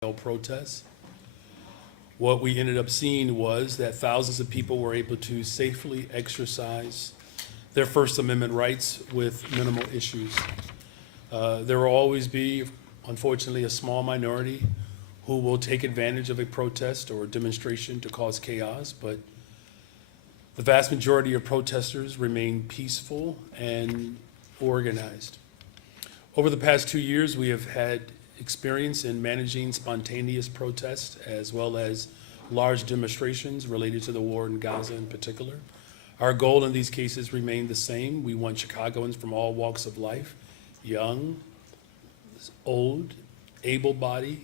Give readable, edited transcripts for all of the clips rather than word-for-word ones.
protests. What we ended up seeing was that thousands of people were able to safely exercise their First Amendment rights with minimal issues. There will always be, unfortunately, a small minority who will take advantage of a protest or a demonstration to cause chaos, but the vast majority of protesters remain peaceful and organized. Over the past 2 years, we have had experience in managing spontaneous protests as well as large demonstrations related to the war in Gaza in particular. Our goal in these cases remained the same. We want Chicagoans from all walks of life, young, old, able-bodied,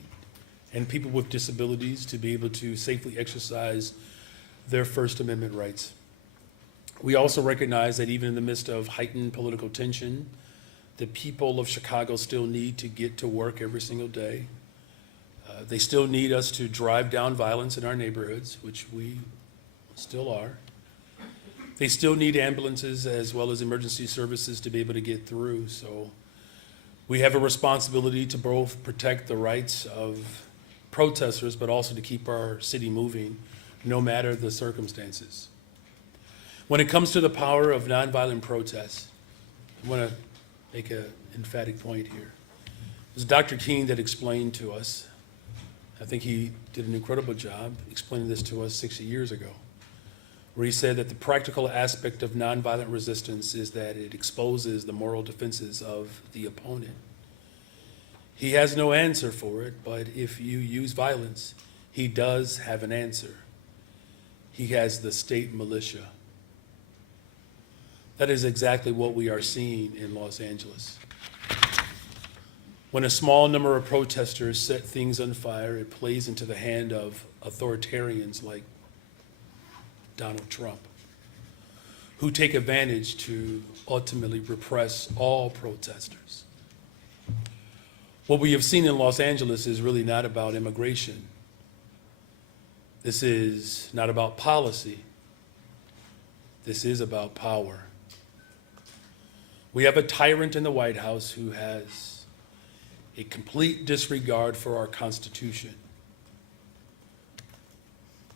and people with disabilities to be able to safely exercise their First Amendment rights. We also recognize that even in the midst of heightened political tension, the people of Chicago still need to get to work every single day. They still need us to drive down violence in our neighborhoods, which we still are. They still need ambulances as well as emergency services to be able to get through. So we have a responsibility to both protect the rights of protesters, but also to keep our city moving, no matter the circumstances. When it comes to the power of nonviolent protests, I want to make an emphatic point here. It was Dr. King that explained to us, I think he did an incredible job explaining this to us 60 years ago, where he said that the practical aspect of nonviolent resistance is that it exposes the moral defenses of the opponent. He has no answer for it, but if you use violence, he does have an answer. He has the state militia. That is exactly what we are seeing in Los Angeles. When a small number of protesters set things on fire, it plays into the hand of authoritarians like Donald Trump, who take advantage to ultimately repress all protesters. What we have seen in Los Angeles is really not about immigration. This is not about policy. This is about power. We have a tyrant in the White House who has a complete disregard for our Constitution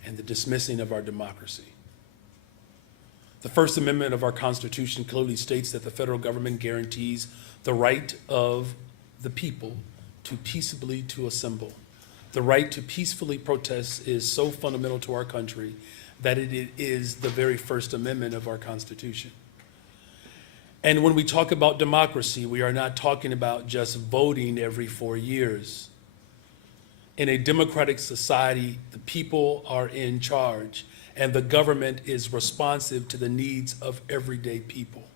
and the dismissing of our democracy. The First Amendment of our Constitution clearly states that the federal government guarantees the right of the people to peaceably to assemble. The right to peacefully protest is so fundamental to our country that it is the very First Amendment of our Constitution. And when we talk about democracy, we are not talking about just voting every 4 years. In a democratic society, the people are in charge, and the government is responsive to the needs of everyday people.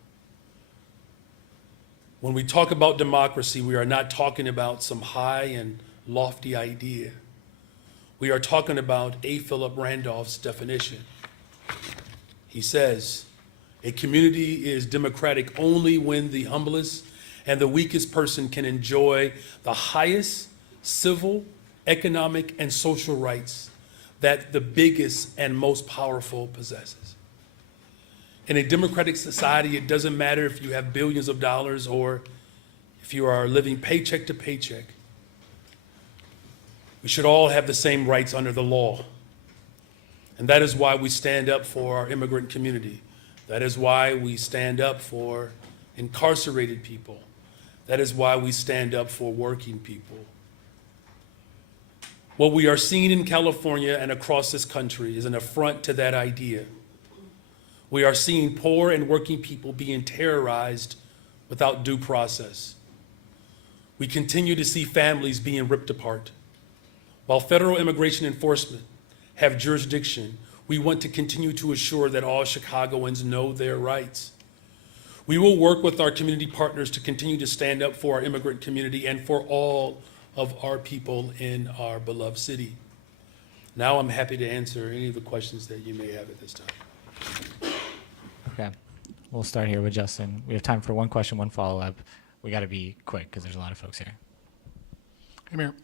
When we talk about democracy, we are not talking about some high and lofty idea. We are talking about A. Philip Randolph's definition. He says, a community is democratic only when the humblest and the weakest person can enjoy the highest civil, economic, and social rights that the biggest and most powerful possesses. In a democratic society, it doesn't matter if you have billions of dollars or if you are living paycheck to paycheck. We should all have the same rights under the law. And that is why we stand up for our immigrant community. That is why we stand up for incarcerated people. That is why we stand up for working people. What we are seeing in California and across this country is an affront to that idea. We are seeing poor and working people being terrorized without due process. We continue to see families being ripped apart. While federal immigration enforcement have jurisdiction, we want to continue to assure that all Chicagoans know their rights. We will work with our community partners to continue to stand up for our immigrant community and for all of our people in our beloved city. Now I'm happy to answer any of the questions that you may have at this time. Okay, we'll start here with Justin. We have time for one question, one follow-up. We got to be quick because there's a lot of folks here. Hey, Mayor.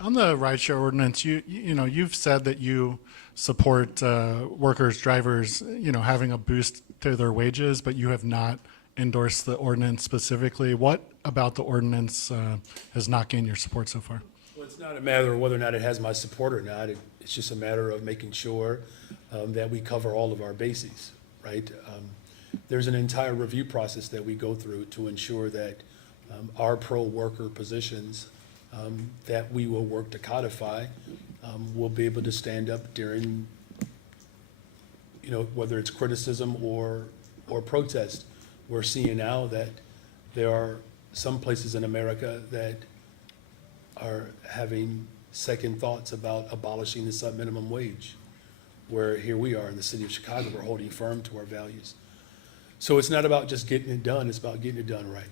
On the rideshare ordinance, you've said that you support workers, drivers, having a boost to their wages, but you have not endorsed the ordinance specifically. What about the ordinance has not gained your support so far? Well, it's not a matter of whether or not it has my support or not. It's just a matter of making sure that we cover all of our bases, right? There's an entire review process that we go through to ensure that our pro-worker positions that we will work to codify will be able to stand up during, whether it's criticism or protest. We're seeing now that there are some places in America that are having second thoughts about abolishing the sub-minimum wage, where here we are in the city of Chicago, we're holding firm to our values. So it's not about just getting it done, it's about getting it done right.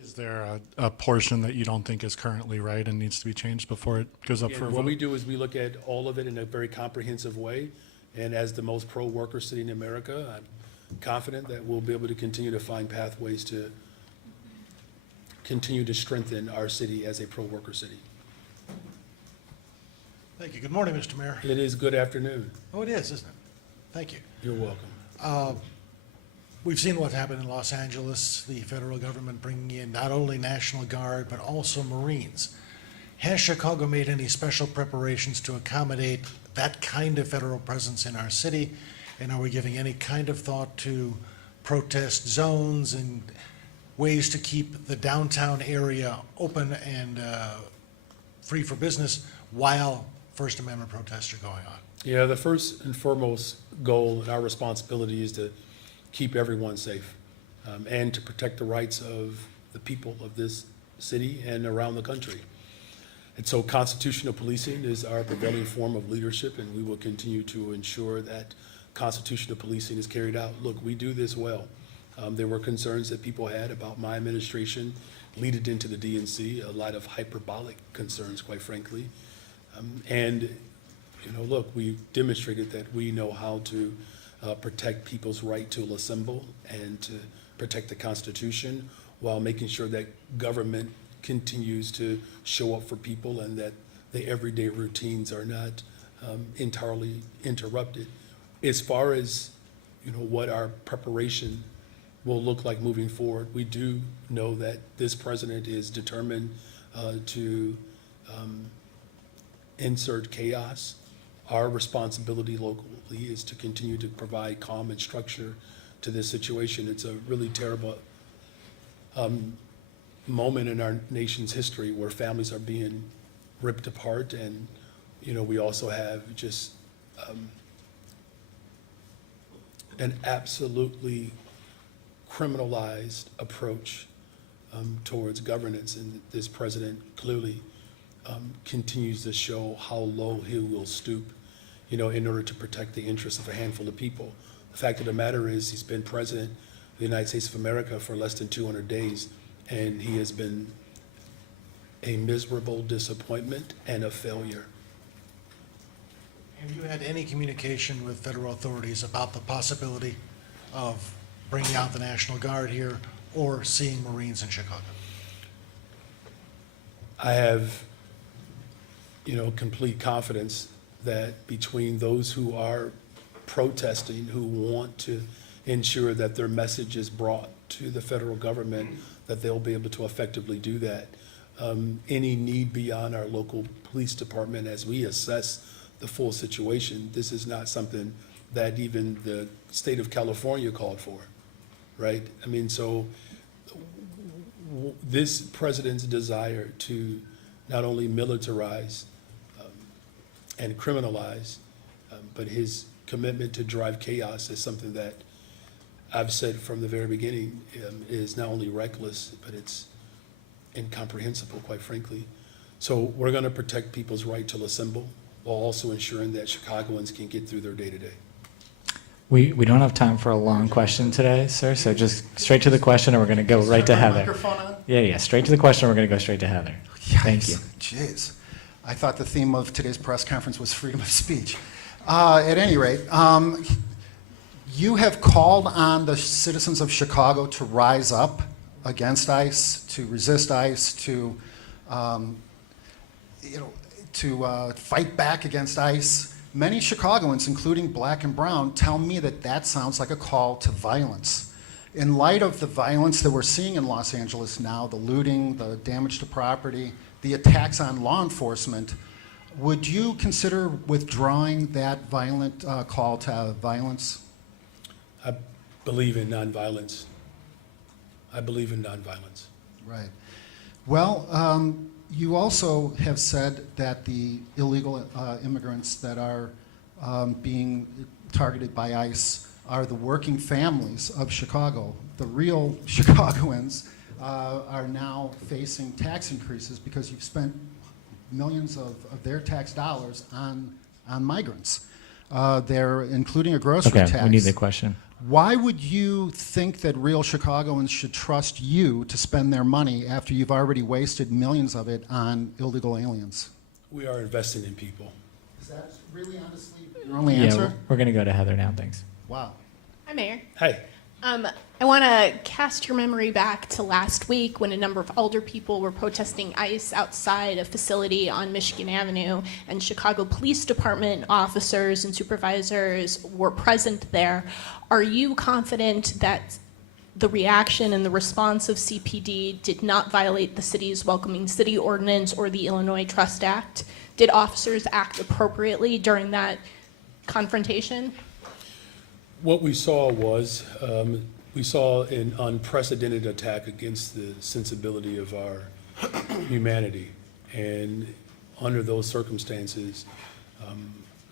Is there a portion that you don't think is currently right and needs to be changed before it goes up for a And vote? what we do is we look at all of it in a very comprehensive way, and as the most pro-worker city in America, I'm confident that we'll be able to continue to find pathways to continue to strengthen our city as a pro-worker city. Thank you. Good morning, Mr. Mayor. It is good afternoon. Oh, it is, isn't it? Thank you. You're welcome. We've seen what happened in Los Angeles, the federal government bringing in not only National Guard, but also Marines. Has Chicago made any special preparations to accommodate that kind of federal presence in our city? And are we giving any kind of thought to protest zones and ways to keep the downtown area open and free for business while First Amendment protests are going on? Yeah, the first and foremost goal and our responsibility is to keep everyone safe and to protect the rights of the people of this city and around the country. And so constitutional policing is our prevailing form of leadership, and we will continue to ensure that constitutional policing is carried out. Look, we do this well. There were concerns that people had about my administration leading into the DNC, a lot of hyperbolic concerns, quite frankly. Look, we've demonstrated that we know how to protect people's right to assemble and to protect the Constitution while making sure that government continues to show up for people and that the everyday routines are not entirely interrupted. As far as, what our preparation will look like moving forward, we do know that this president is determined to insert chaos. Our responsibility locally is to continue to provide calm and structure to this situation. It's a really terrible moment in our nation's history where families are being ripped apart, and we also have just an absolutely criminalized approach towards governance, and this president clearly continues to show how low he will stoop, in order to protect the interests of a handful of people. The fact of the matter is he's been president of the United States of America for less than 200 days, and he has been a miserable disappointment and a failure. Have you had any communication with federal authorities about the possibility of bringing out the National Guard here or seeing Marines in Chicago? I have, complete confidence that between those who are protesting, who want to ensure that their message is brought to the federal government, that they'll be able to effectively do that. Any need beyond our local police department as we assess the full situation, this is not something that even the state of California called for, right? So this president's desire to not only militarize and criminalize, but his commitment to drive chaos is something that I've said from the very beginning is not only reckless, but it's incomprehensible, quite frankly. So we're going to protect people's right to assemble while also ensuring that Chicagoans can get through their day-to-day. We don't have time for a long question today, sir, so just straight to the question, and we're going to go right to Heather. Microphone on? Yeah, straight to the question, we're going to go straight to Heather. Thank you. Jeez. I thought the theme of today's press conference was freedom of speech. At any rate, you have called on the citizens of Chicago to rise up against ICE, to resist ICE, to fight back against ICE. Many Chicagoans, including Black and Brown, tell me that that sounds like a call to violence. In light of the violence that we're seeing in Los Angeles now, the looting, the damage to property, the attacks on law enforcement, would you consider withdrawing that violent call to violence? I believe in nonviolence. I believe in nonviolence. Right. Well, you also have said that the illegal immigrants that are being targeted by ICE are the working families of Chicago. The real Chicagoans are now facing tax increases because you've spent millions of their tax dollars on migrants. They're including a grocery Okay, tax. we need the question. Why would you think that real Chicagoans should trust you to spend their money after you've already wasted millions of it on illegal aliens? We are investing in people. Is that really honestly your only Yeah, answer? we're going to go to Heather now. Thanks. Wow. Hi, Mayor. Hey, I want to cast your memory back to last week when a number of older people were protesting ICE outside a facility on Michigan Avenue, and Chicago Police Department officers and supervisors were present there. Are you confident that the reaction and the response of CPD did not violate the city's Welcoming City Ordinance or the Illinois Trust Act? Did officers act appropriately during that confrontation? what we saw was, we saw an unprecedented attack against the sensibility of our humanity. And under those circumstances,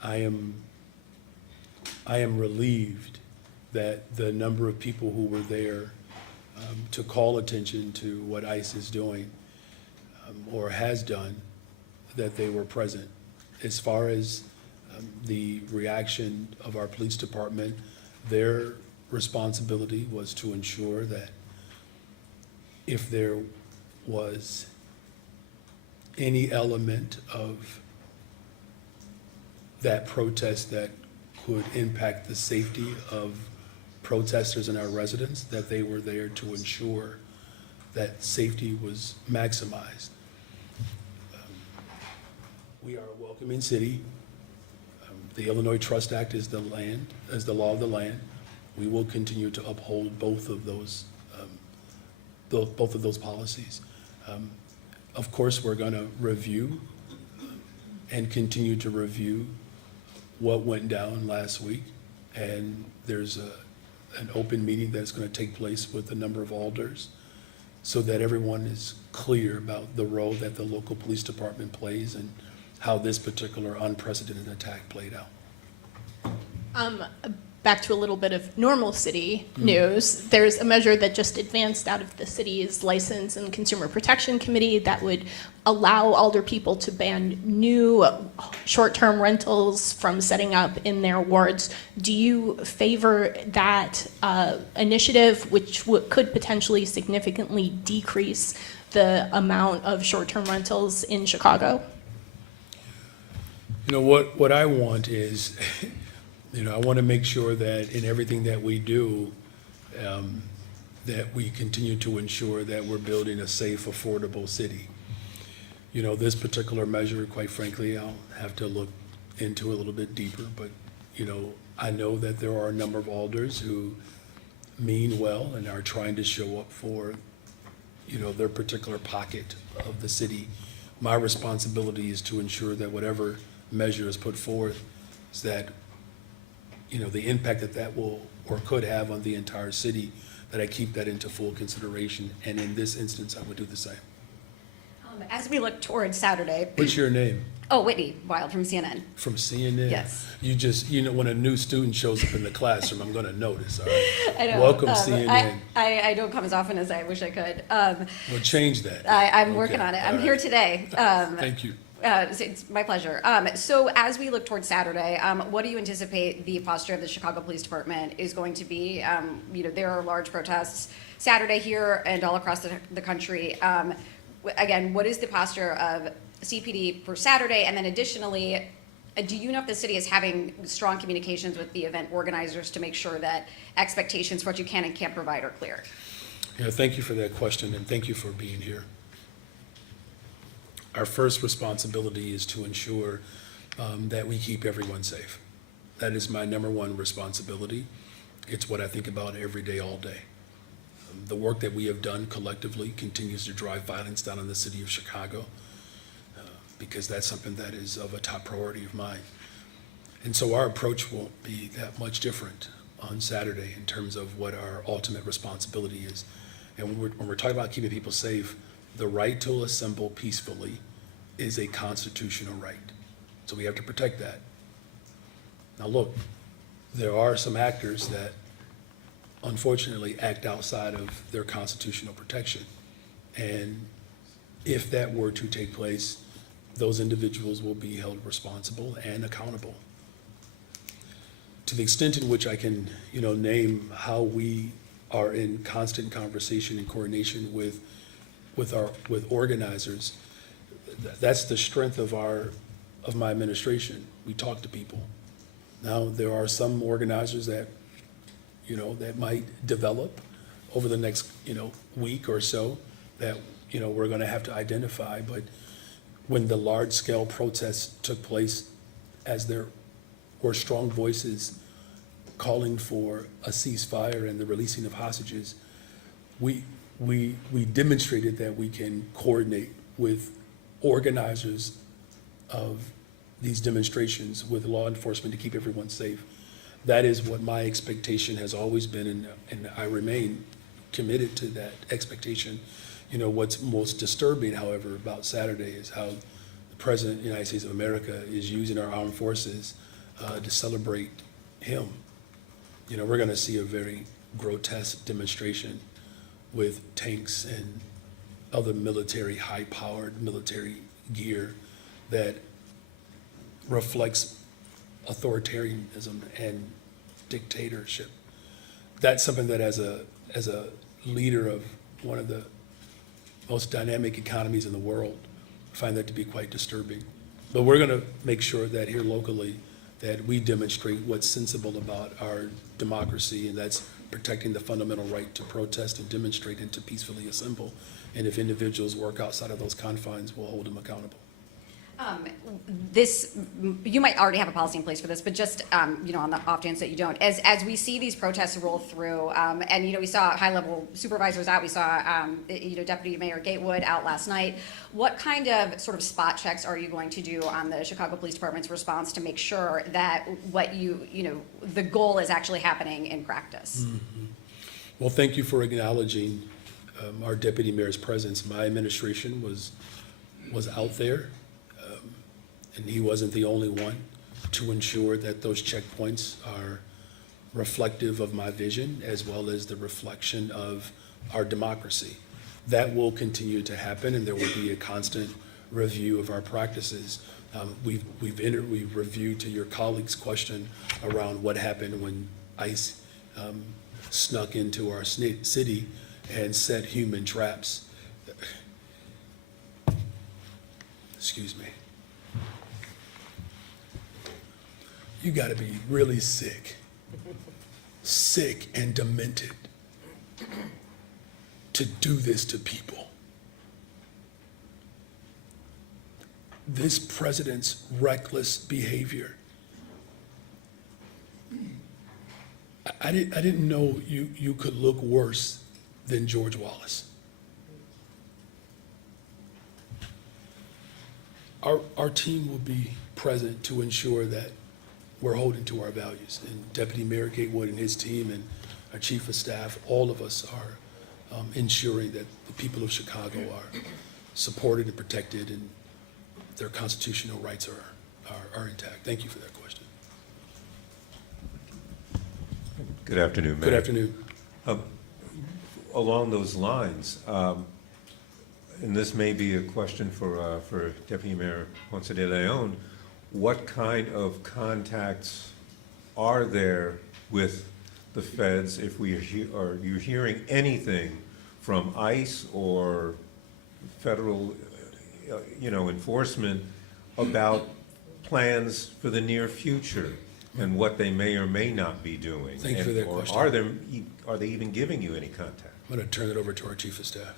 I am relieved that the number of people who were there to call attention to what ICE is doing or has done, that they were present. As far as the reaction of our police department, their responsibility was to ensure that if there was any element of that protest that could impact the safety of protesters and our residents, that they were there to ensure that safety was maximized. We are a welcoming city. The Illinois Trust Act is the law of the land. We will continue to uphold both of those policies. Of course, we're going to review and continue to review what went down last week. And there's an open meeting that's going to take place with a number of alders so that everyone is clear about the role that the local police department plays and how this particular unprecedented attack played out. Back to a little bit of normal city news. There's a measure that just advanced out of the city's License and Consumer Protection Committee that would allow older people to ban new short-term rentals from setting up in their wards. Do you favor that initiative, which could potentially significantly decrease the amount of short-term rentals in Chicago? You know, what I want is, I want to make sure that in everything that we do, that we continue to ensure that we're building a safe, affordable city. This particular measure, quite frankly, I'll have to look into a little bit deeper, but, I know that there are a number of alders who mean well and are trying to show up for, their particular pocket of the city. My responsibility is to ensure that whatever measure is put forth is that, the impact that will or could have on the entire city, that I keep that into full consideration. And in this instance, I would do the same. As we look towards Saturday, What's your name? oh, Whitney Wild from CNN. From CNN? Yes. You just, when a new student shows up in the classroom, I'm going to notice, all right? I know. Welcome, CNN. I don't come as often as I wish I could. We'll change that. I'm working Okay, on it. all I'm here right. today. Thank you. It's my pleasure. So as we look towards Saturday, what do you anticipate the posture of the Chicago Police Department is going to be? There are large protests Saturday here and all across the country. Again, what is the posture of CPD for Saturday? And then additionally, do you know if the city is having strong communications with the event organizers to make sure that expectations for what you can and can't provide are clear? Yeah, thank you for that question, and thank you for being here. Our first responsibility is to ensure that we keep everyone safe. That is my number one responsibility. It's what I think about every day, all day. The work that we have done collectively continues to drive violence down in the city of Chicago. because that's something that is of a top priority of mine. And so our approach won't be that much different on Saturday in terms of what our ultimate responsibility is. And when we're talking about keeping people safe, the right to assemble peacefully is a constitutional right. So we have to protect that. Now look, there are some actors that unfortunately act outside of their constitutional protection. And if that were to take place, those individuals will be held responsible and accountable. To the extent in which I can, name how we are in constant conversation and coordination with organizers, that's the strength of my administration. We talk to people. Now, there are some organizers that, that might develop over the next, week or so that, we're gonna have to identify. But when the large-scale protests took place, as there were strong voices calling for a ceasefire and the releasing of hostages, we demonstrated that we can coordinate with organizers of these demonstrations with law enforcement to keep everyone safe. That is what my expectation has always been, and I remain committed to that expectation. What's most disturbing, however, about Saturday is how the President of the United States of America is using our armed forces to celebrate him. We're gonna see a very grotesque demonstration with tanks and other military, high-powered military gear that reflects authoritarianism and dictatorship. That's something that as a leader of one of the most dynamic economies in the world, I find that to be quite disturbing. But we're gonna make sure that here locally that we demonstrate what's sensible about our democracy, and that's protecting the fundamental right to protest and demonstrate and to peacefully assemble. And if individuals work outside of those confines, we'll hold them accountable. You might already have a policy in place for this, but just, on the off chance that you don't, as we see these protests roll through, and, we saw high-level supervisors out, we saw, Deputy Mayor Gatewood out last night, what kind of sort of spot checks are you going to do on the Chicago Police Department's response to make sure that what the goal is actually happening in practice? Mm-hmm. Well, thank you for acknowledging our Deputy Mayor's presence. My administration was out there. And he wasn't the only one, to ensure that those checkpoints are reflective of my vision as well as the reflection of our democracy. That will continue to happen, and there will be a constant review of our practices. We've reviewed, to your colleague's question, around what happened when ICE snuck into our city and set human traps. Excuse me. You got to be really sick and demented to do this to people. This president's reckless behavior. I didn't know you could look worse than George Wallace. Our team will be present to ensure that we're holding to our values. And Deputy Mayor Gatewood and his team and our Chief of Staff, all of us are ensuring that the people of Chicago are supported and protected and their constitutional rights are intact. Thank you for that question. Good afternoon, Mayor. Good afternoon. Along those lines, and this may be a question for Deputy Mayor Ponce de Leon, what kind of contacts are there with the feds if are you hearing anything from ICE or federal, enforcement about plans for the near future and what they may or may not be doing? Thank you for that or question. Are they even giving you any contact? I'm going to turn it over to our Chief of Staff.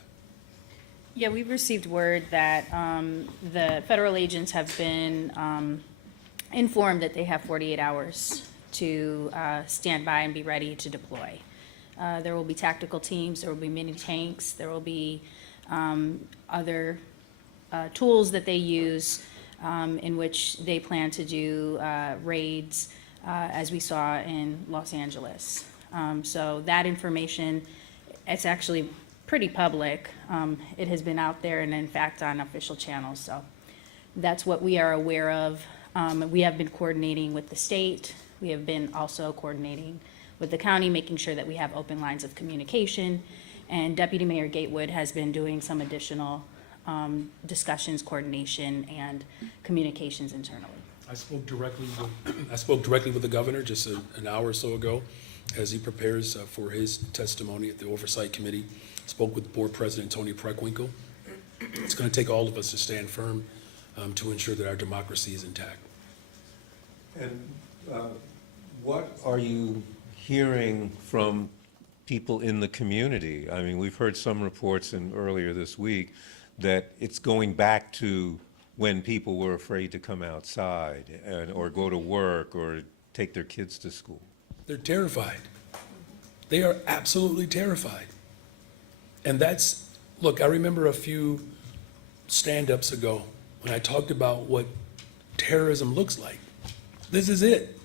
Yeah, we've received word that the federal agents have been informed that they have 48 hours to stand by and be ready to deploy. There will be tactical teams, there will be mini tanks, there will be other tools that they use in which they plan to do raids, as we saw in Los Angeles. So that information, it's actually pretty public. It has been out there and in fact on official channels. So that's what we are aware of. We have been coordinating with the state. We have been also coordinating with the county, making sure that we have open lines of communication. And Deputy Mayor Gatewood has been doing some additional discussions, coordination, and communications internally. I spoke directly with the governor just an hour or so ago as he prepares for his testimony at the Oversight Committee. Spoke with Board President Tony Preckwinkle. It's going to take all of us to stand firm to ensure that our democracy is intact. And what are you hearing from people in the community? I mean, we've heard some reports earlier this week that it's going back to when people were afraid to come outside or go to work or take their kids to school. They're terrified. They are absolutely terrified. And look, I remember a few stand-ups ago when I talked about what terrorism looks like. This is it.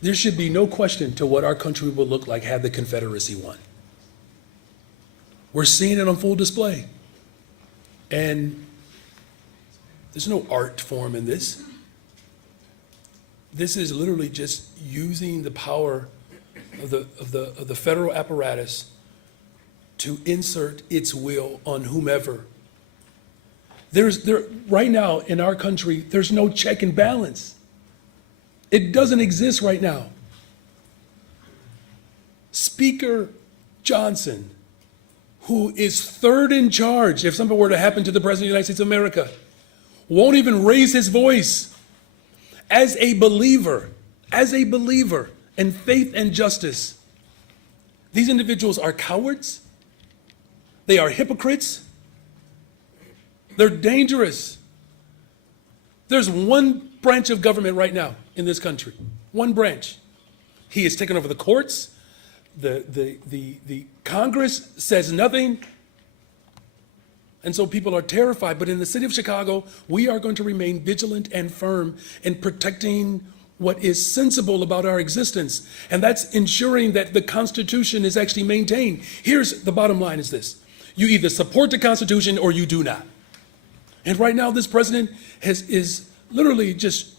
There should be no question to what our country would look like had the Confederacy won. We're seeing it on full display. And there's no art form in this. This is literally just using the power of the federal apparatus to insert its will on whomever. Right now in our country, there's no check and balance. It doesn't exist right now. Speaker Johnson, who is third in charge if something were to happen to the President of the United States of America, won't even raise his voice. As a believer in faith and justice, these individuals are cowards. They are hypocrites. They're dangerous. There's one branch of government right now in this country, one branch. He has taken over the courts. The Congress says nothing. And so people are terrified. But in the city of Chicago, we are going to remain vigilant and firm in protecting what is sensible about our existence. And that's ensuring that the Constitution is actually maintained. Here's the bottom line is this. You either support the Constitution or you do not. And right now, this president is literally just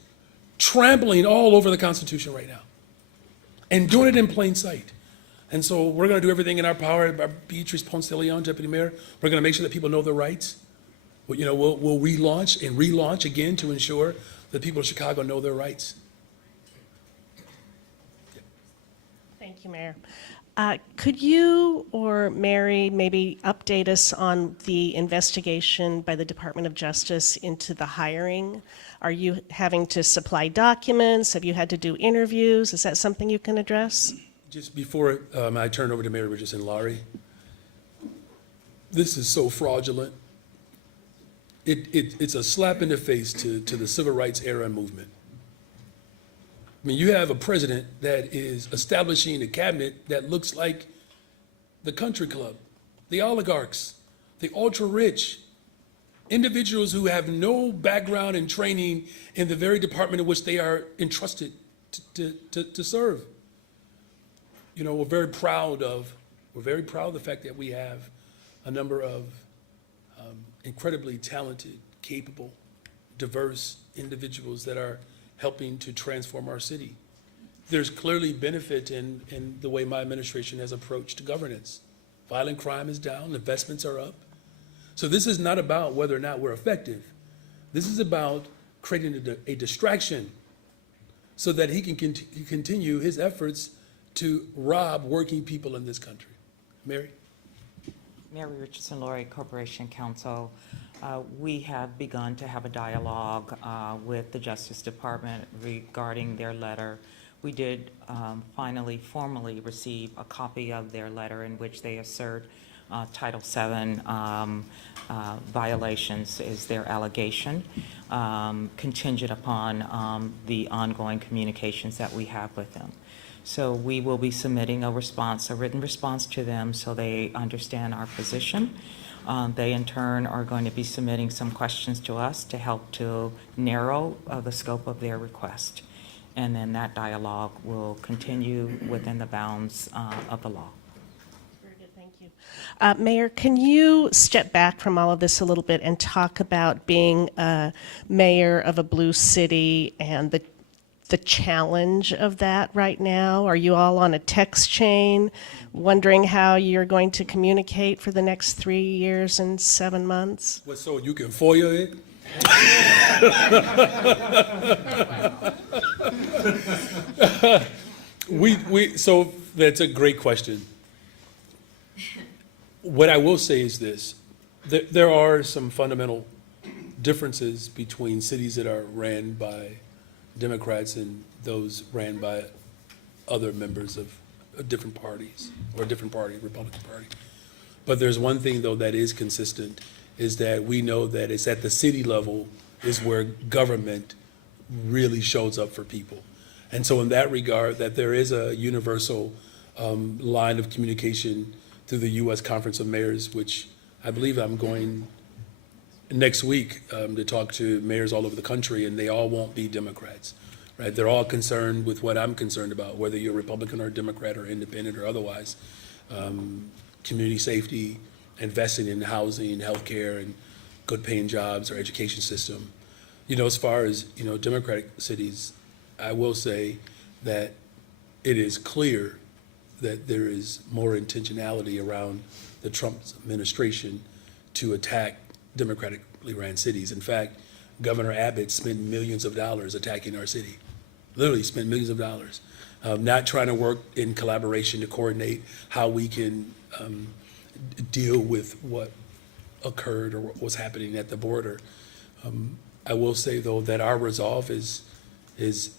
trampling all over the Constitution right now and doing it in plain sight. And so we're going to do everything in our power. Beatrice Ponce de Leon, Deputy Mayor, we're going to make sure that people know their rights. We'll relaunch again to ensure that people of Chicago know their rights. Thank you, Mayor. Could you or Mary maybe update us on the investigation by the Department of Justice into the hiring? Are you having to supply documents? Have you had to do interviews? Is that something you can address? Just before I turn over to Mary Richardson Laurie, this is so fraudulent. It's a slap in the face to the civil rights era movement. I mean, you have a president that is establishing a cabinet that looks like the country club, the oligarchs, the ultra-rich, individuals who have no background and training in the very department in which they are entrusted to serve. You know, we're very proud of the fact that we have a number of incredibly talented, capable, diverse individuals that are helping to transform our city. There's clearly benefit in the way my administration has approached governance. Violent crime is down, investments are up. So this is not about whether or not we're effective. This is about creating a distraction so that he can continue his efforts to rob working people in this country. Mary? Mary Richardson Laurie, Corporation Counsel. We have begun to have a dialogue with the Justice Department regarding their letter. We did finally formally receive a copy of their letter in which they assert Title VII violations is their allegation, contingent upon the ongoing communications that we have with them. So we will be submitting a written response to them so they understand our position. They in turn are going to be submitting some questions to us to help to narrow the scope of their request. And then that dialogue will continue within the bounds of the law. Very good, thank you. Mayor, can you step back from all of this a little bit and talk about being a mayor of a blue city and the challenge of that right now? Are you all on a text chain, wondering how you're going to communicate for the next 3 years and 7 months? What, so you can FOIA it? So that's a great question. What I will say is this, there are some fundamental differences between cities that are ran by Democrats and those ran by other members of different parties, or a different party, Republican Party. But there's one thing, though, that is consistent, is that we know that it's at the city level is where government really shows up for people. And so in that regard, that there is a universal line of communication through the U.S. Conference of Mayors, which I believe I'm going next week to talk to mayors all over the country, and they all won't be Democrats, right? They're all concerned with what I'm concerned about, whether you're Republican or Democrat or independent or otherwise. Community safety, investing in housing, healthcare, and good paying jobs, or education system. You know, as far as, you know, Democratic cities, I will say that it is clear that there is more intentionality around the Trump administration to attack democratically ran cities. In fact, Governor Abbott spent millions of dollars attacking our city, literally spent millions of dollars, not trying to work in collaboration to coordinate how we can deal with what occurred or what was happening at the border. I will say, though, that our resolve is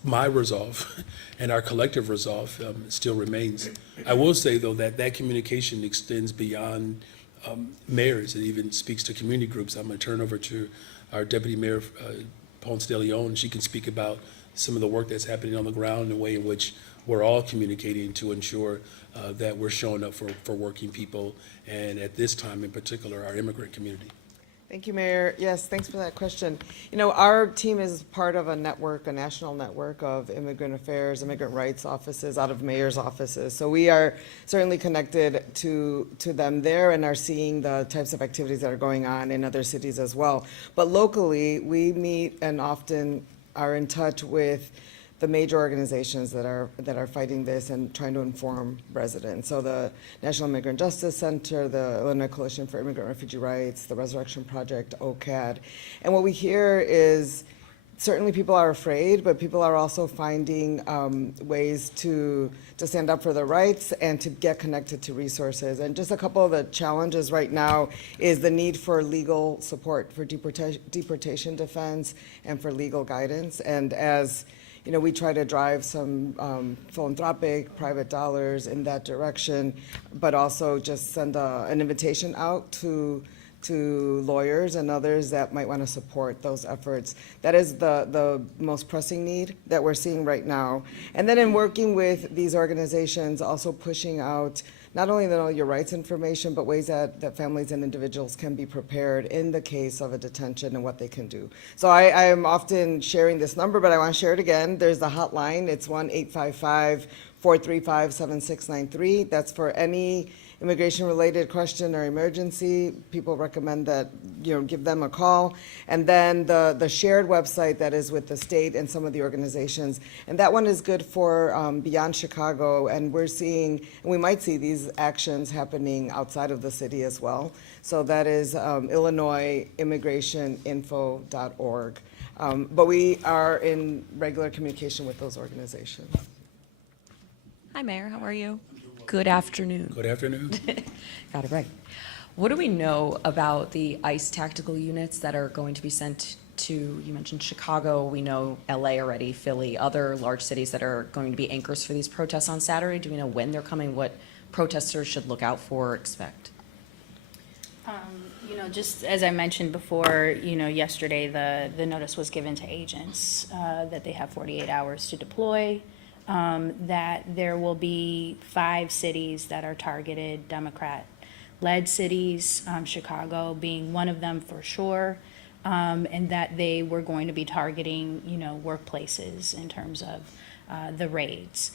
my resolve and our collective resolve still remains. I will say, though, that that communication extends beyond mayors. It even speaks to community groups. I'm going to turn over to our Deputy Mayor, Ponce de Leon. She can speak about some of the work that's happening on the ground and the way in which we're all communicating to ensure that we're showing up for working people, and at this time in particular, our immigrant community. Thank you, Mayor. Yes, thanks for that question. You know, our team is part of a network, a national network of immigrant affairs, immigrant rights offices out of mayor's offices. So we are certainly connected to them there and are seeing the types of activities that are going on in other cities as well. But locally, we meet and often are in touch with the major organizations that are fighting this and trying to inform residents. So the National Immigrant Justice Center, the Illinois Coalition for Immigrant Refugee Rights, the Resurrection Project, OCAD. And what we hear is certainly people are afraid, but people are also finding ways to stand up for their rights and to get connected to resources. And just a couple of the challenges right now is the need for legal support for deportation defense and for legal guidance. And as you know, we try to drive some philanthropic, private dollars in that direction, but also just send an invitation out to lawyers and others that might want to support those efforts. That is the most pressing need that we're seeing right now. And then in working with these organizations, also pushing out not only the Know Your Rights information, but ways that families and individuals can be prepared in the case of a detention and what they can do. So I am often sharing this number, but I want to share it again. There's the hotline. It's 1-855-435-7693. That's for any immigration-related question or emergency. People recommend that, you know, give them a call. And then the shared website that is with the state and some of the organizations. And that one is good for beyond Chicago. And we're seeing, and we might see these actions happening outside of the city as well. So that is IllinoisImmigrationInfo.org. But we are in regular communication with those organizations. Hi, Mayor. How are you? Good afternoon. Good afternoon. Got it right. What do we know about the ICE tactical units that are going to be sent to, you mentioned Chicago, we know LA already, Philly, other large cities that are going to be anchors for these protests on Saturday? Do we know when they're coming, what protesters should look out for or expect? You know, just as I mentioned before, you know, yesterday the notice was given to agents that they have 48 hours to deploy. That there will be 5 cities that are targeted, Democrat led cities, Chicago being one of them for sure, and that they were going to be targeting, workplaces in terms of the raids.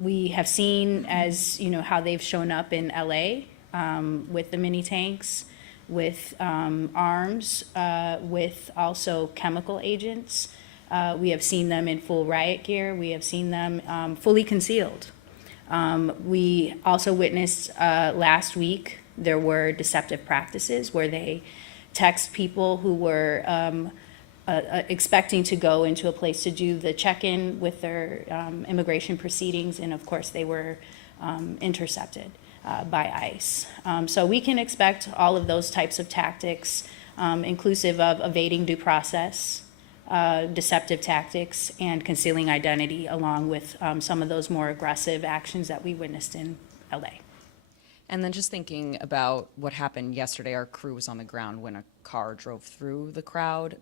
We have seen, as how they've shown up in LA with the mini tanks, with arms, with also chemical agents. We have seen them in full riot gear. We have seen them fully concealed. We also witnessed last week there were deceptive practices where they text people who were expecting to go into a place to do the check-in with their immigration proceedings, and of course they were intercepted by ICE. So we can expect all of those types of tactics, inclusive of evading due process, deceptive tactics, and concealing identity, along with some of those more aggressive actions that we witnessed in LA. And then just thinking about what happened yesterday, our crew was on the ground when a car drove through the crowd.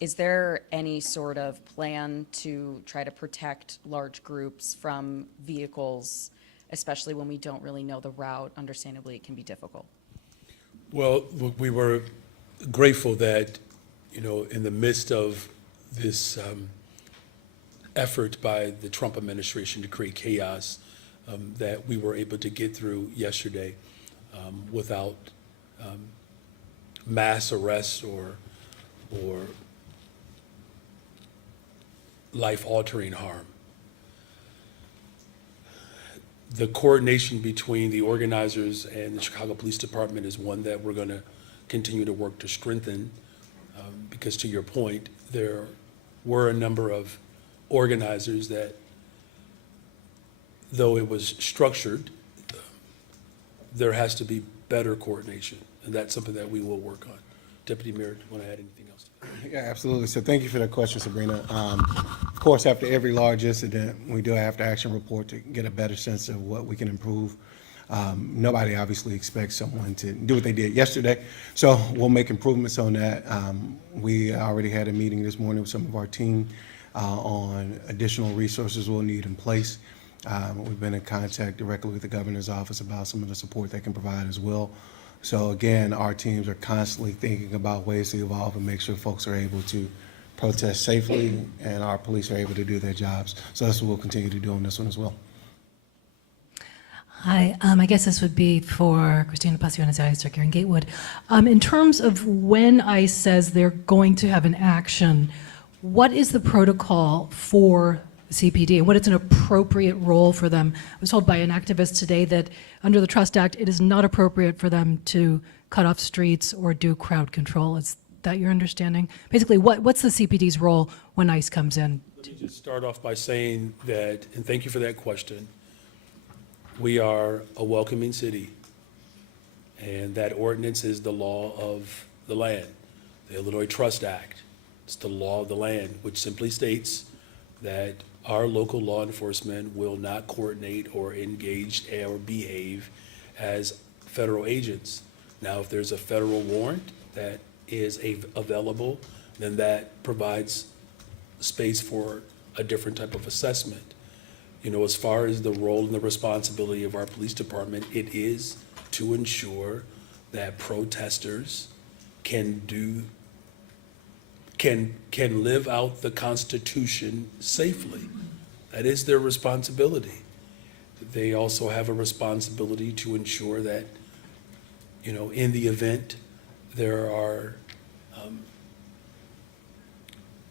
Is there any sort of plan to try to protect large groups from vehicles, especially when we don't really know the route? Understandably, it can be difficult. Well, we were grateful that, in the midst of this effort by the Trump administration to create chaos, that we were able to get through yesterday without mass arrests or life-altering harm. The coordination between the organizers and the Chicago Police Department is one that we're going to continue to work to strengthen, because to your point, there were a number of organizers that, though it was structured, there has to be better coordination, and that's something that we will work on. Deputy Mayor, do you want to add anything else to that? Yeah, absolutely. So thank you for that question, Sabrina. Of course, after every large incident, we do an after-action report to get a better sense of what we can improve. Nobody obviously expects someone to do what they did yesterday, so we'll make improvements on that. We already had a meeting this morning with some of our team on additional resources we'll need in place. We've been in contact directly with the governor's office about some of the support they can provide as well. So again, our teams are constantly thinking about ways to evolve and make sure folks are able to protest safely and our police are able to do their jobs. So that's what we'll continue to do on this one as well. Hi, I guess this would be for Christina Pasiones, ICE Director in Gatewood. In terms of when ICE says they're going to have an action, what is the protocol for CPD and what is an appropriate role for them? I was told by an activist today that under the Trust Act, it is not appropriate for them to cut off streets or do crowd control. Is that your understanding? Basically, what's the CPD's role when ICE comes in? Let me just start off by saying that, and thank you for that question, we are a welcoming city, and that ordinance is the law of the land, the Illinois Trust Act. It's the law of the land, which simply states that our local law enforcement will not coordinate or engage or behave as federal agents. Now, if there's a federal warrant that is available, then that provides space for a different type of assessment. As far as the role and the responsibility of our police department, it is to ensure that protesters can live out the Constitution safely. That is their responsibility. They also have a responsibility to ensure that, in the event there are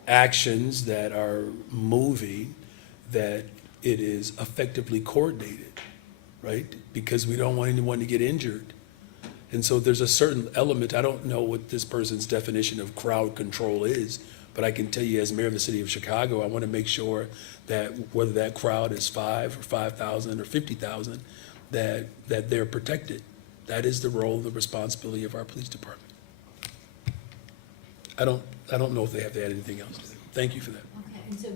actions that are moving, that it is effectively coordinated, right? Because we don't want anyone to get injured. And so there's a certain element, I don't know what this person's definition of crowd control is, but I can tell you as mayor of the city of Chicago, I want to make sure that whether that crowd is 5 or 5,000 or 50,000, that they're protected. That is the role, the responsibility of our police department. I don't know if they have to add anything else. Thank you for that. Okay, and so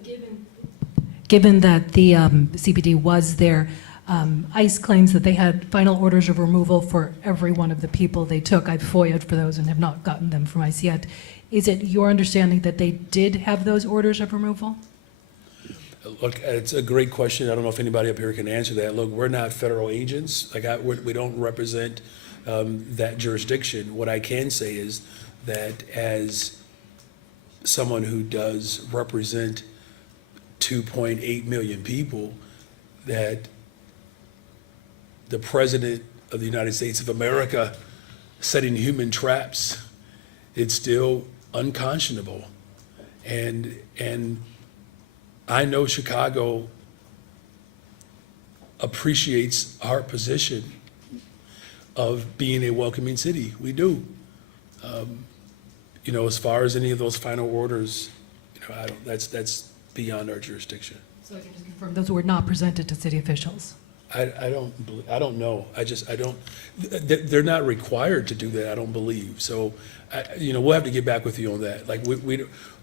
given that the CPD was there, ICE claims that they had final orders of removal for every one of the people they took. I've FOIA'd for those and have not gotten them from ICE yet. Is it your understanding that they did have those orders of removal? Look, it's a great question. I don't know if anybody up here can answer that. Look, we're not federal agents. We don't represent that jurisdiction. What I can say is that as someone who does represent 2.8 million people, that the President of the United States of America setting human traps, it's still unconscionable. And I know Chicago appreciates our position of being a welcoming city. We do. As far as any of those final orders, that's beyond our jurisdiction. So I can just confirm, those were not presented to city officials? I don't know. They're not required to do that, I don't believe. So, we'll have to get back with you on that. Like,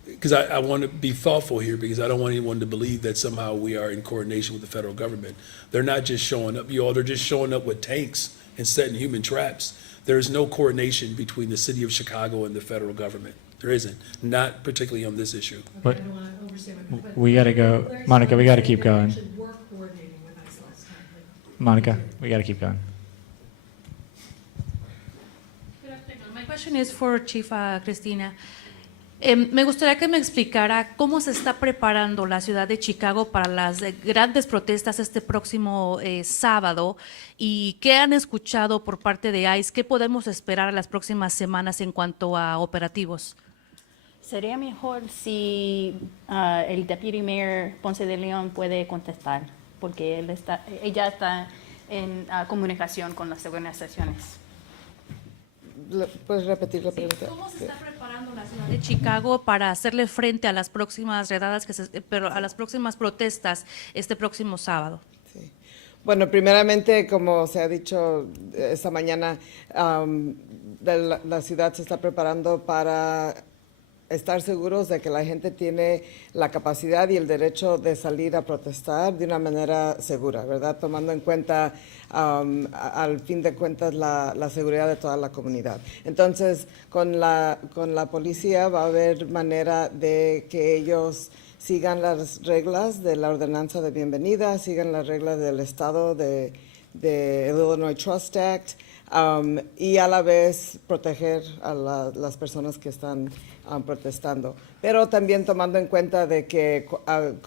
because I want to be thoughtful here, because I don't want anyone to believe that somehow we are in coordination with the federal government. They're not just showing up, they're just showing up with tanks and setting human traps. There is no coordination between the city of Chicago and the federal government. There isn't, not particularly on this issue. But I don't want to overstay my point, but we got to go. Larry Monica, we got to said keep they going. actually were coordinating with ICE last time. Monica, we got to keep going. Good afternoon. My question is for Chief Christina. Me gustaría que me explicara cómo se está preparando la ciudad de Chicago para las grandes protestas este próximo sábado y qué han escuchado por parte de ICE, qué podemos esperar en las próximas semanas en cuanto a operativos. Sería mejor si el Deputy Mayor Ponce de León puede contestar, porque ella está en comunicación con las organizaciones. ¿Puedes repetir la Sí, pregunta? ¿cómo se está preparando la ciudad de Chicago para hacerle frente a las próximas redadas, pero a las próximas protestas este próximo sábado? Sí. Bueno, primeramente, como se ha dicho esta mañana, la ciudad se está preparando para estar seguros de que la gente tiene la capacidad y el derecho de salir a protestar de una manera segura, ¿verdad? Tomando en cuenta, al fin de cuentas, la seguridad de toda la comunidad. Entonces, con la policía va a haber manera de que ellos sigan las reglas de la ordenanza de bienvenida, sigan las reglas del estado de Illinois Trust Act, y a la vez proteger a las personas que están protestando. Pero también tomando en cuenta de que,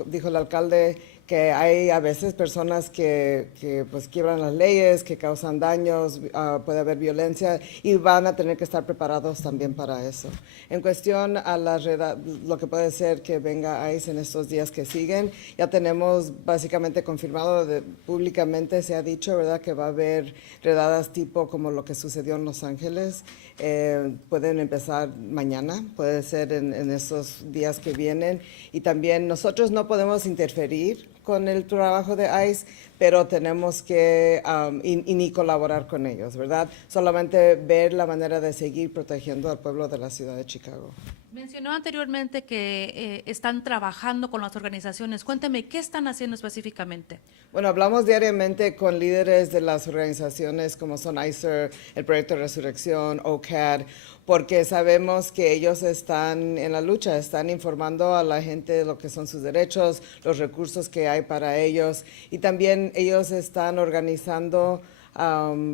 dijo el alcalde, que hay a veces personas que pues quiebran las leyes, que causan daños, puede haber violencia y van a tener que estar preparados también para eso. En cuestión a lo que puede ser que venga ICE en estos días que siguen, ya tenemos básicamente confirmado, públicamente se ha dicho, ¿verdad?, que va a haber redadas tipo como lo que sucedió en Los Ángeles. Pueden empezar mañana, puede ser en esos días que vienen, y también nosotros no podemos interferir con el trabajo de ICE, pero tenemos que ni colaborar con ellos, ¿verdad? Solamente ver la manera de seguir protegiendo al pueblo de la ciudad de Chicago. Mencionó anteriormente que están trabajando con las organizaciones. Cuénteme, ¿qué están haciendo específicamente? Bueno, hablamos diariamente con líderes de las organizaciones como son ICER, el Proyecto de Resurrección, OCAD, porque sabemos que ellos están en la lucha, están informando a la gente de lo que son sus derechos, los recursos que hay para ellos, y también ellos están organizando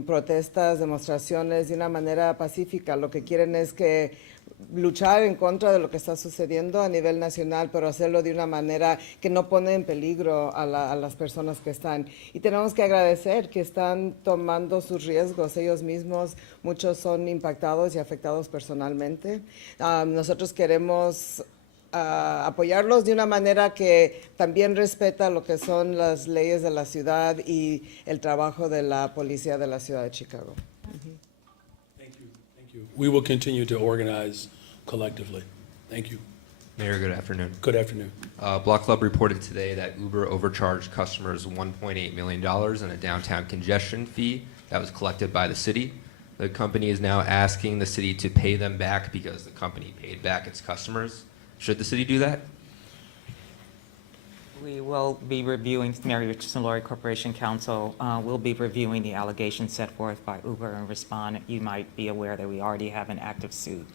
protestas, demostraciones de una manera pacífica. Lo que quieren es que luchar en contra de lo que está sucediendo a nivel nacional, pero hacerlo de una manera que no pone en peligro a las personas que están. Y tenemos que agradecer que están tomando sus riesgos ellos mismos. Muchos son impactados y afectados personalmente. Nosotros queremos apoyarlos de una manera que también respeta lo que son las leyes de la ciudad y el trabajo de la policía de la ciudad de Chicago. We will continue to organize collectively. Thank you. Mayor, good afternoon. Good afternoon. Block Club reported today that Uber overcharged customers $1.8 million in a downtown congestion fee that was collected by the city. The company is now asking the city to pay them back because the company paid back its customers. Should the city do that? We will be reviewing, Mary Richardson Laurie Corporation Counsel will be reviewing the allegations set forth by Uber and respond. You might be aware that we already have an active suit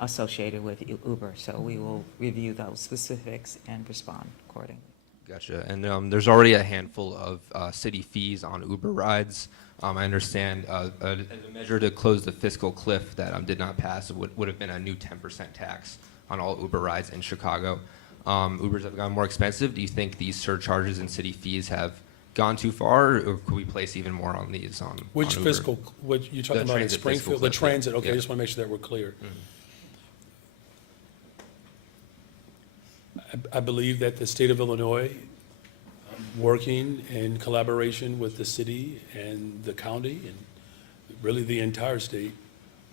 associated with Uber, so we will review those specifics and respond accordingly. Gotcha. And there's already a handful of city fees on Uber rides. I understand as a measure to close the fiscal cliff that did not pass would have been a new 10% tax on all Uber rides in Chicago. Ubers have gotten more expensive. Do you think these surcharges and city fees have gone too far, or could we place even more on these on Which on Uber? fiscal, what you're talking The about in transit fiscal Springfield? The cliff, yeah. transit, okay, I Yeah. just want to make sure that we're clear. I believe that the state of Illinois, working in collaboration with the city and the county and really the entire state,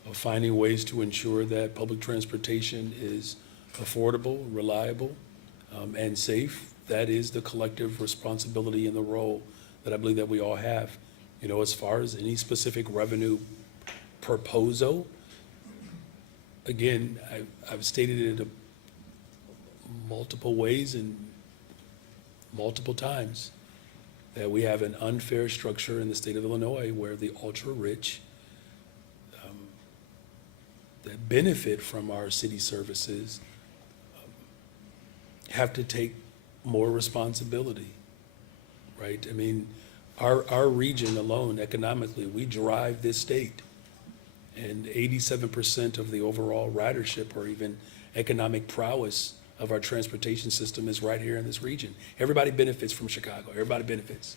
of finding ways to ensure that public transportation is affordable, reliable, and safe. That is the collective responsibility and the role that I believe that we all have. You know, as far as any specific revenue proposal, again, I've stated it in multiple ways and multiple times that we have an unfair structure in the state of Illinois where the ultra-rich that benefit from our city services have to take more responsibility, right? I mean, our region alone, economically, we drive this state. And 87% of the overall ridership or even economic prowess of our transportation system is right here in this region. Everybody benefits from Chicago. Everybody benefits.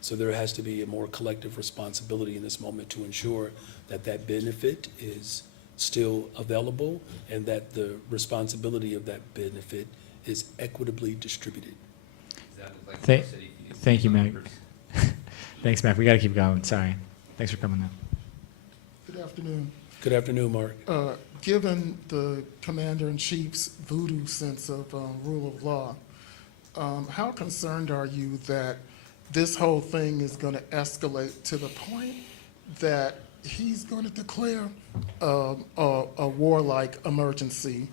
So there has to be a more collective responsibility in this moment to ensure that that benefit is still available and that the responsibility of that benefit is equitably distributed. Thank you, Mac. Thanks, Mac. We got to keep going. Sorry. Thanks for coming in. Good afternoon. Good afternoon, Mark. Given the Commander-in-Chief's voodoo sense of rule of law, how concerned are you that this whole thing is going to escalate to the point that he's going to declare a warlike emergency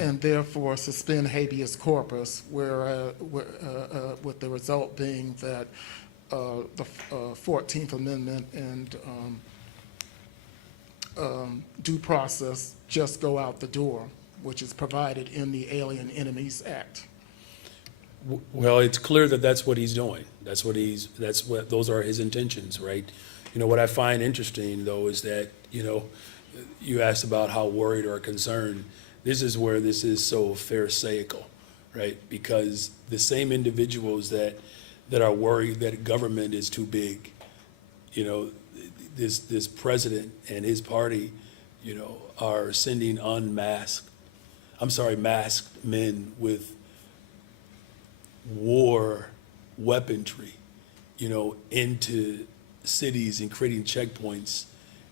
and therefore suspend habeas corpus, with the result being that the 14th Amendment and due process just go out the door, which is provided in the Alien Enemies Act? Well, it's clear that that's what he's doing. Those are his intentions, right? You know, what I find interesting, though, is that, you know, you asked about how worried or concerned. This is where this is so pharisaical, right? Because the same individuals that are worried that government is too big, you know, this president and his party, you know, are sending masked men with war weaponry, you know, into cities and creating checkpoints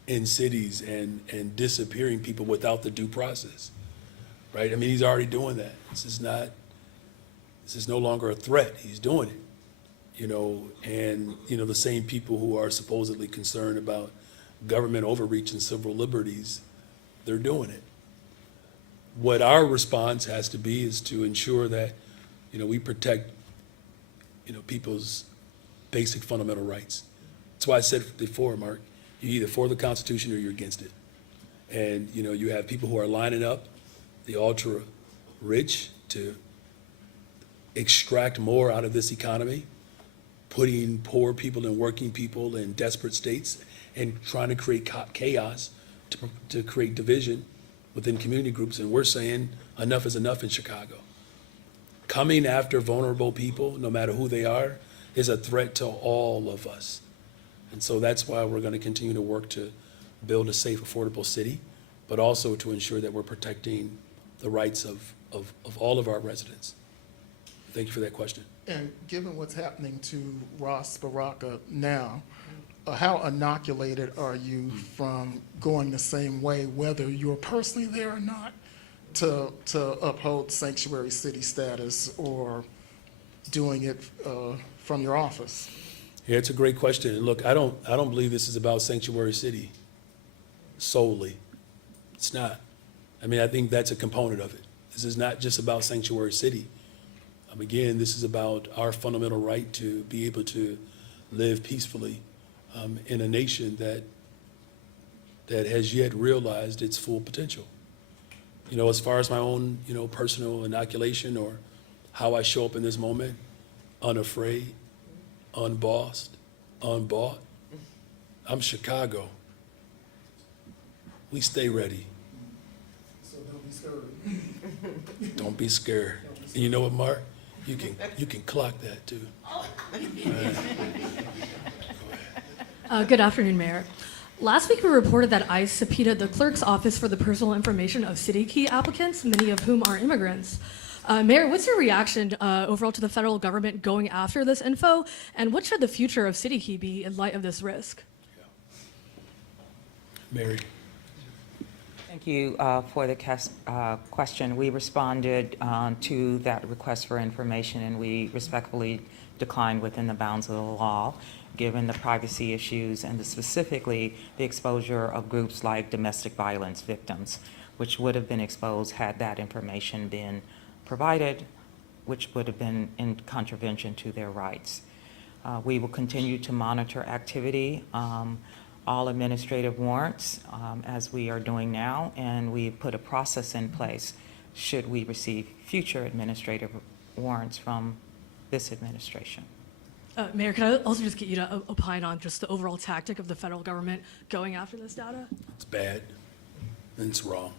in cities and disappearing people without the due process, right? I mean, he's already doing that. This is no longer a threat. He's doing it, you know, and, you know, the same people who are supposedly concerned about government overreach and civil liberties, they're doing it. What our response has to be is to ensure that, you know, we protect, you know, people's basic fundamental rights. That's why I said before, Mark, you're either for the Constitution or you're against it. And, you know, you have people who are lining up, the ultra rich, to extract more out of this economy, putting poor people and working people in desperate states and trying to create chaos to create division within community groups. And we're saying enough is enough in Chicago. Coming after vulnerable people, no matter who they are, is a threat to all of us. And so that's why we're going to continue to work to build a safe, affordable city, but also to ensure that we're protecting the rights of all of our residents. Thank you for that question. And given what's happening to Ross Baraka now, how inoculated are you from going the same way, whether you're personally there or not, to uphold sanctuary city status or doing it from your office? Yeah, it's a great question. And look, I don't believe this is about sanctuary city solely. It's not. I mean, I think that's a component of it. This is not just about sanctuary city. Again, this is about our fundamental right to be able to live peacefully in a nation that has yet realized its full potential. You know, as far as my own, you know, personal inoculation or how I show up in this moment, unafraid, unbossed, unbought. I'm Chicago. We stay ready. So don't be scared. Don't be scared. And you know what, Mark? You can clock that too. Good afternoon, Mayor. Last week, we reported that ICE subpoenaed the clerk's office for the personal information of city key applicants, many of whom are immigrants. Mayor, what's your reaction overall to the federal government going after this info, and what should the future of city key be in light of this risk? Mary. Thank you for the question. We responded to that request for information, and we respectfully declined within the bounds of the law, given the privacy issues and specifically the exposure of groups like domestic violence victims, which would have been exposed had that information been provided, which would have been in contravention to their rights. We will continue to monitor activity, all administrative warrants, as we are doing now, and we put a process in place should we receive future administrative warrants from this administration. Mayor, can I also just get you to opine on just the overall tactic of the federal government going after this data? It's bad and it's wrong.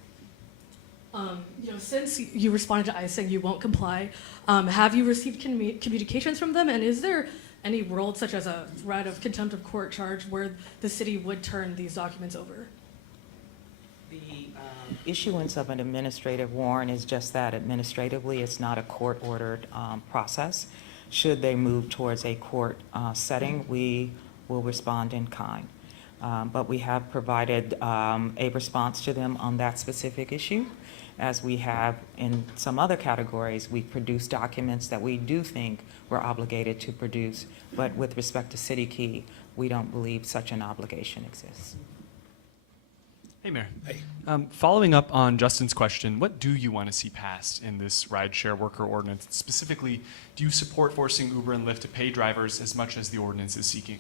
Since you responded to ICE saying you won't comply, have you received communications from them? And is there any world, such as a threat of contempt of court charge, where the city would turn these documents over? The issuance of an administrative warrant is just that. Administratively, it's not a court-ordered process. Should they move towards a court setting, we will respond in kind. But we have provided a response to them on that specific issue. As we have in some other categories, we produce documents that we do think we're obligated to produce. But with respect to City Key, we don't believe such an obligation exists. Hey, Mayor. Hey. Following up on Justin's question, what do you want to see passed in this rideshare worker ordinance? Specifically, do you support forcing Uber and Lyft to pay drivers as much as the ordinance is seeking?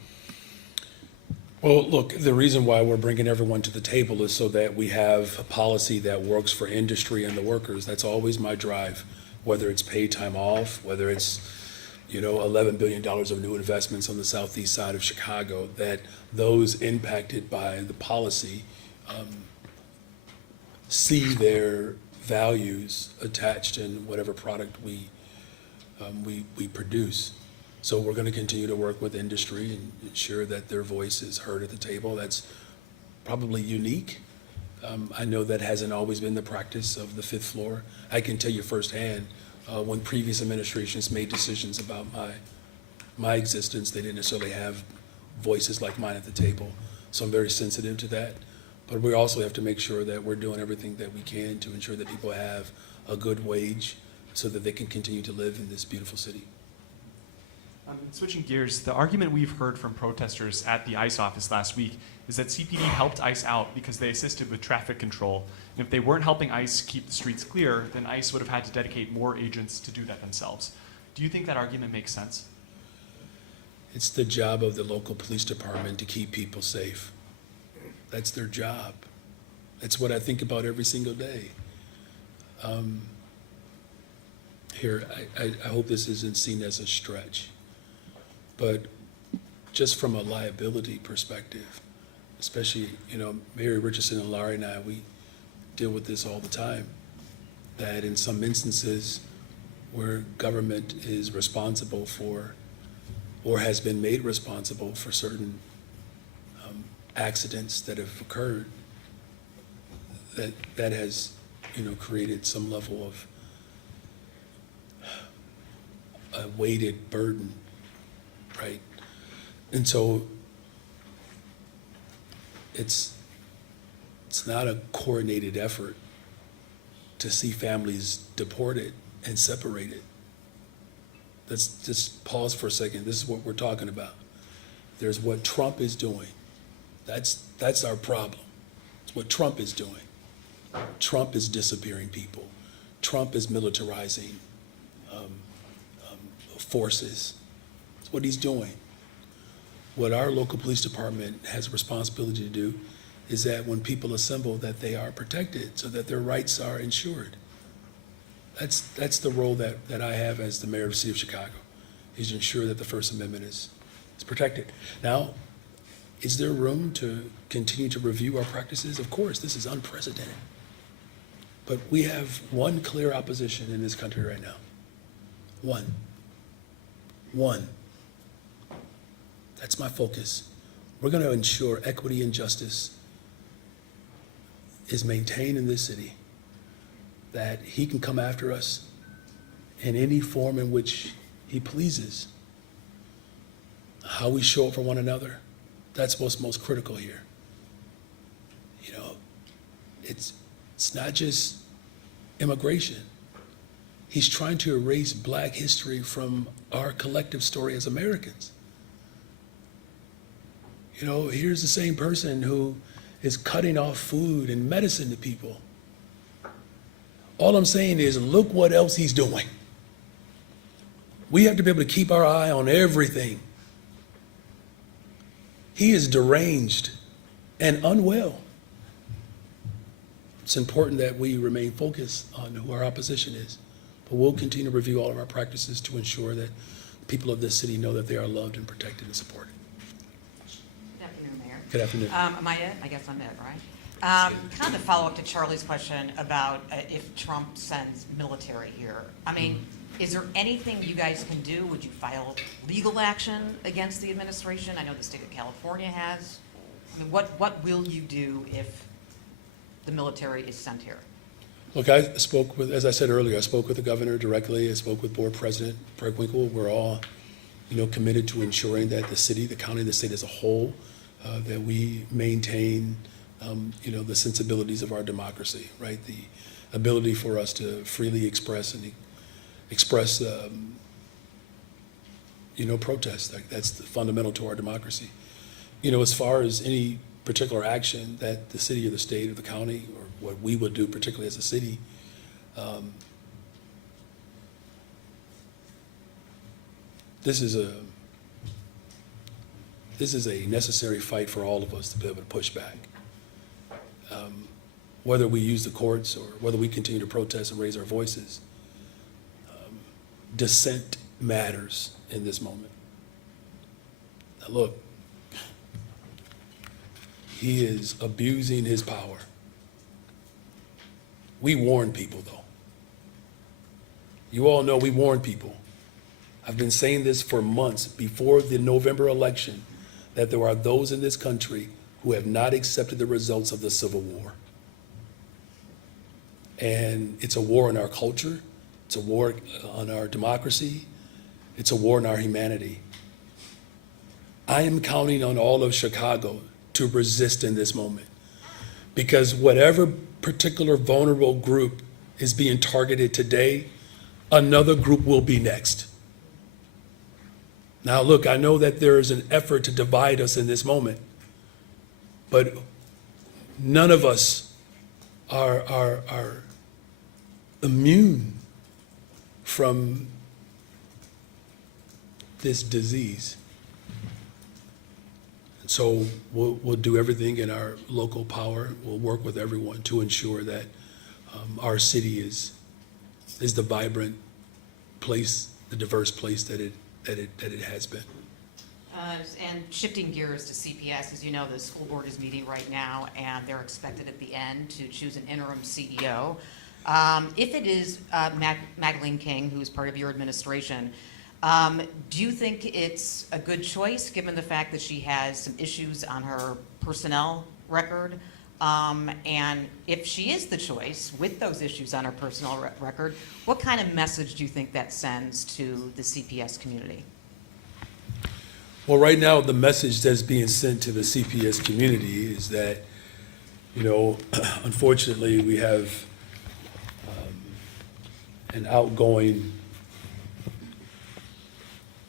Well, look, the reason why we're bringing everyone to the table is so that we have a policy that works for industry and the workers. That's always my drive, whether it's paid time off, whether it's, $11 billion of new investments on the southeast side of Chicago, that those impacted by the policy see their values attached in whatever product we produce. So we're going to continue to work with industry and ensure that their voice is heard at the table. That's probably unique. I know that hasn't always been the practice of the fifth floor. I can tell you firsthand, when previous administrations made decisions about my existence, they didn't necessarily have voices like mine at the table. So I'm very sensitive to that. But we also have to make sure that we're doing everything that we can to ensure that people have a good wage so that they can continue to live in this beautiful city. Switching gears, the argument we've heard from protesters at the ICE office last week is that CPD helped ICE out because they assisted with traffic control. And if they weren't helping ICE keep the streets clear, then ICE would have had to dedicate more agents to do that themselves. Do you think that argument makes sense? It's the job of the local police department to keep people safe. That's their job. That's what I think about every single day. I hope this isn't seen as a stretch, but just from a liability perspective, especially, Mary Richardson and Laurie and I, we deal with this all the time, that in some instances where government is responsible for, or has been made responsible for certain accidents that have occurred, that has, created some level of a weighted burden, right? And so it's not a coordinated effort to see families deported and separated. Let's just pause for a second. This is what we're talking about. There's what Trump is doing. That's our problem. It's what Trump is doing. Trump is disappearing people. Trump is militarizing forces. That's what he's doing. What our local police department has a responsibility to do is that when people assemble, that they are protected so that their rights are ensured. That's the role that I have as the mayor of the city of Chicago, is to ensure that the First Amendment is protected. Now, is there room to continue to review our practices? Of course, this is unprecedented. But we have one clear opposition in this country right now. One. That's my focus. We're going to ensure equity and justice is maintained in this city, that he can come after us in any form in which he pleases. How we show up for one another, that's what's most critical here. You know, it's not just immigration. He's trying to erase Black history from our collective story as Americans. You know, here's the same person who is cutting off food and medicine to people. All I'm saying is, look what else he's doing. We have to be able to keep our eye on everything. He is deranged and unwell. It's important that we remain focused on who our opposition is, but we'll continue to review all of our practices to ensure that people of this city know that they are loved and protected and supported. Good afternoon, Mayor. Good afternoon. Am I it? I guess I'm it, right? Kind of follow up to Charlie's question about if Trump sends military here. I mean, is there anything you guys can do? Would you file legal action against the administration? I know the state of California has. I mean, what will you do if the military is sent here? Look, I spoke with, as I said earlier, I spoke with the governor directly. I spoke with Board President Winkle. We're all, committed to ensuring that the city, the county, the state as a whole, that we maintain, the sensibilities of our democracy, right? The ability for us to freely express protest. That's fundamental to our democracy. As far as any particular action that the city or the state or the county or what we would do, particularly as a city, this is a necessary fight for all of us to be able to push back. Whether we use the courts or whether we continue to protest and raise our voices, dissent matters in this moment. Now look, he is abusing his power. We warn people, though. You all know we warn people. I've been saying this for months before the November election, that there are those in this country who have not accepted the results of the Civil War. And it's a war on our culture. It's a war on our democracy. It's a war on our humanity. I am counting on all of Chicago to resist in this moment, because whatever particular vulnerable group is being targeted today, another group will be next. Now look, I know that there is an effort to divide us in this moment, but none of us are immune from this disease. So we'll do everything in our local power. We'll work with everyone to ensure that our city is the vibrant place, the diverse place that it has been. And shifting gears to CPS, as you know, the school board is meeting right now, and they're expected at the end to choose an interim CEO. If it is Magdalene King, who is part of your administration, do you think it's a good choice, given the fact that she has some issues on her personnel record? And if she is the choice with those issues on her personnel record, what kind of message do you think that sends to the CPS community? Well, right now, the message that's being sent to the CPS community is that, unfortunately, we have an outgoing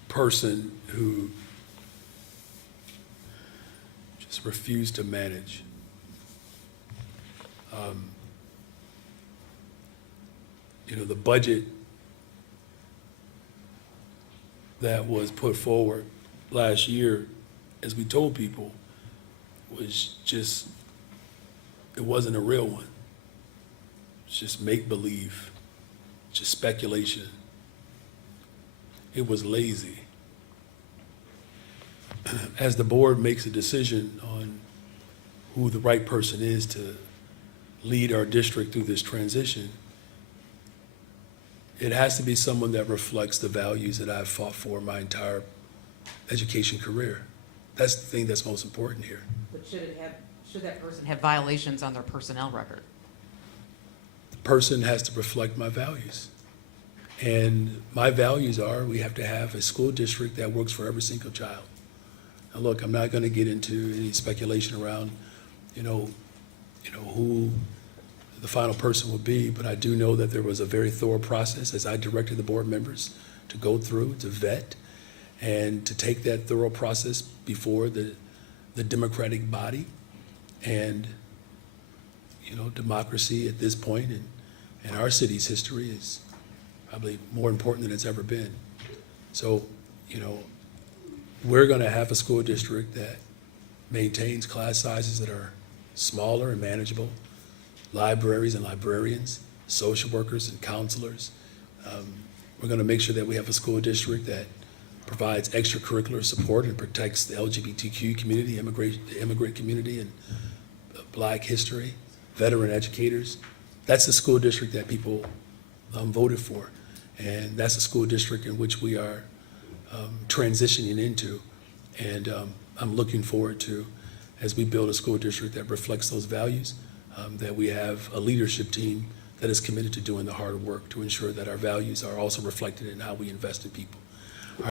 person who just refused to manage. The budget that was put forward last year, as we told people, was just, it wasn't a real one. It's just make-believe, just speculation. it was lazy. As the board makes a decision on who the right person is to lead our district through this transition, it has to be someone that reflects the values that I've fought for my entire education career. That's the thing that's most important here. But should that person have violations on their personnel record? The person has to reflect my values. And my values are, we have to have a school district that works for every single child. Now, look, I'm not going to get into any speculation around, who the final person will be, but I do know that there was a very thorough process as I directed the board members to go through, to vet, and to take that thorough process before the democratic body. And, democracy at this point in our city's history is probably more important than it's ever been. So, we're going to have a school district that maintains class sizes that are smaller and manageable, libraries and librarians, social workers and counselors. We're going to make sure that we have a school district that provides extracurricular support and protects the LGBTQ community, the immigrant community, and Black history, veteran educators. That's the school district that people voted for. And that's a school district in which we are transitioning into. And I'm looking forward to, as we build a school district that reflects those values, that we have a leadership team that is committed to doing the hard work to ensure that our values are also reflected in how we invest in people.